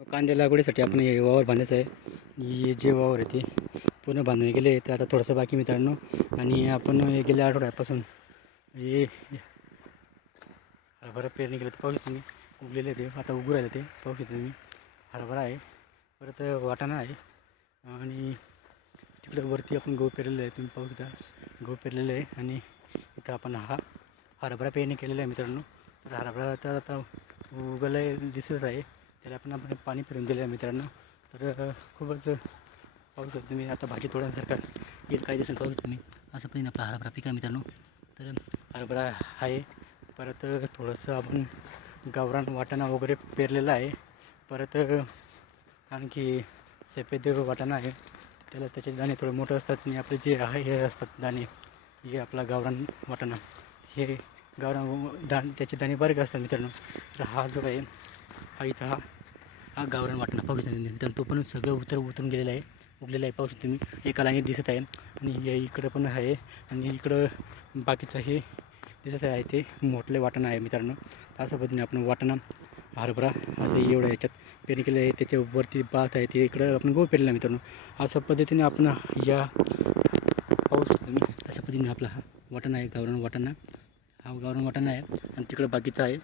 कांद्या लागवडीसाठी आपण हे वावर बांधायचं आहे. हे जे वावर आहे ते पूर्ण बांधणे गेले ते आता थोडंसं बाकी मित्रांनो. आणि आपण हे गेल्या आठवड्यापासून हे हरभरा पेरणी केलं तर पाहू शकतो तुम्ही उगलेले ते. आता उगू राहिले ते. पाहू शकतो तुम्ही हरभरा आहे. परत वाटाणा आहे. आणि तिकडे वरती आपण गहू पेरलेलं आहे. तुम्ही पाहू शकता. गहू पेरलेलं आहे. आणि इथं आपण हा हरभरा पेरणी केलेला आहे मित्रांनो. तर हरभरा तर आता उगलाय दिसत आहे. त्याला आपण आपण पाणी फिरून दिलं आहे मित्रांनो. तर खूपच पाहू शकतो तुम्ही आता भाजी तोडण्यासारखा येईल काही दिवसांनी पाहू तुम्ही. असं पण आपला हरभरा पिका मित्रांनो. तर हरभरा आहे. परत थोडंसं आपण गावरान वाटाणा वगैरे पेरलेला आहे. परत आणखी सफेद वाटाणा आहे. त्याला त्याचे दाणे थोडे मोठे असतात आणि आपले जे आहे हे असतात दाणे. हे आपला गावरान वाटाणा. हे गावरान दाण त्याचे दाणे बारीक असतात मित्रांनो. तर हा जो आहे हा इथं हा हा गावरान वाटाणा पाहू शकता तर तो पण सगळं उतर उतरून गेलेला आहे. उगलेला आहे पाहू तुम्ही एका लाईनीत दिसत आहे. आणि हे इकडं पण आहे. आणि इकडं बाकीचं हे दिसत आहे. ते मोठले वाटणं आहे मित्रांनो. तर अशा पद्धतीने आपण वाटणं हरभरा असं एवढं याच्यात पेरणी केलं आहे. त्याच्यावरती बात आहे. ते इकडं आपण गहू पेरलेला मित्रांनो. अशा पद्धतीने आपण या पाहू शकतो तुम्ही अशा पद्धतीने आपला हा वाटाणा आहे. गावरान वाटणं. हा गावरान वाटाणा आहे आणि तिकडं बाकीचा आहे.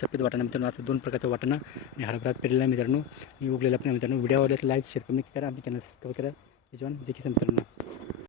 सफेद वाटाणा मित्रांनो आता दोन प्रकारचा वाटाणा आणि हरभरा पेरलेला मित्रांनो. आणि उगलेला पण मित्रांनो. व्हिडिओ आवडल्यास लाईक शेअर कमेंट करा. आम्ही चॅनल सबस्क्राईब करा. त्याच्यावर जे की मित्रांनो.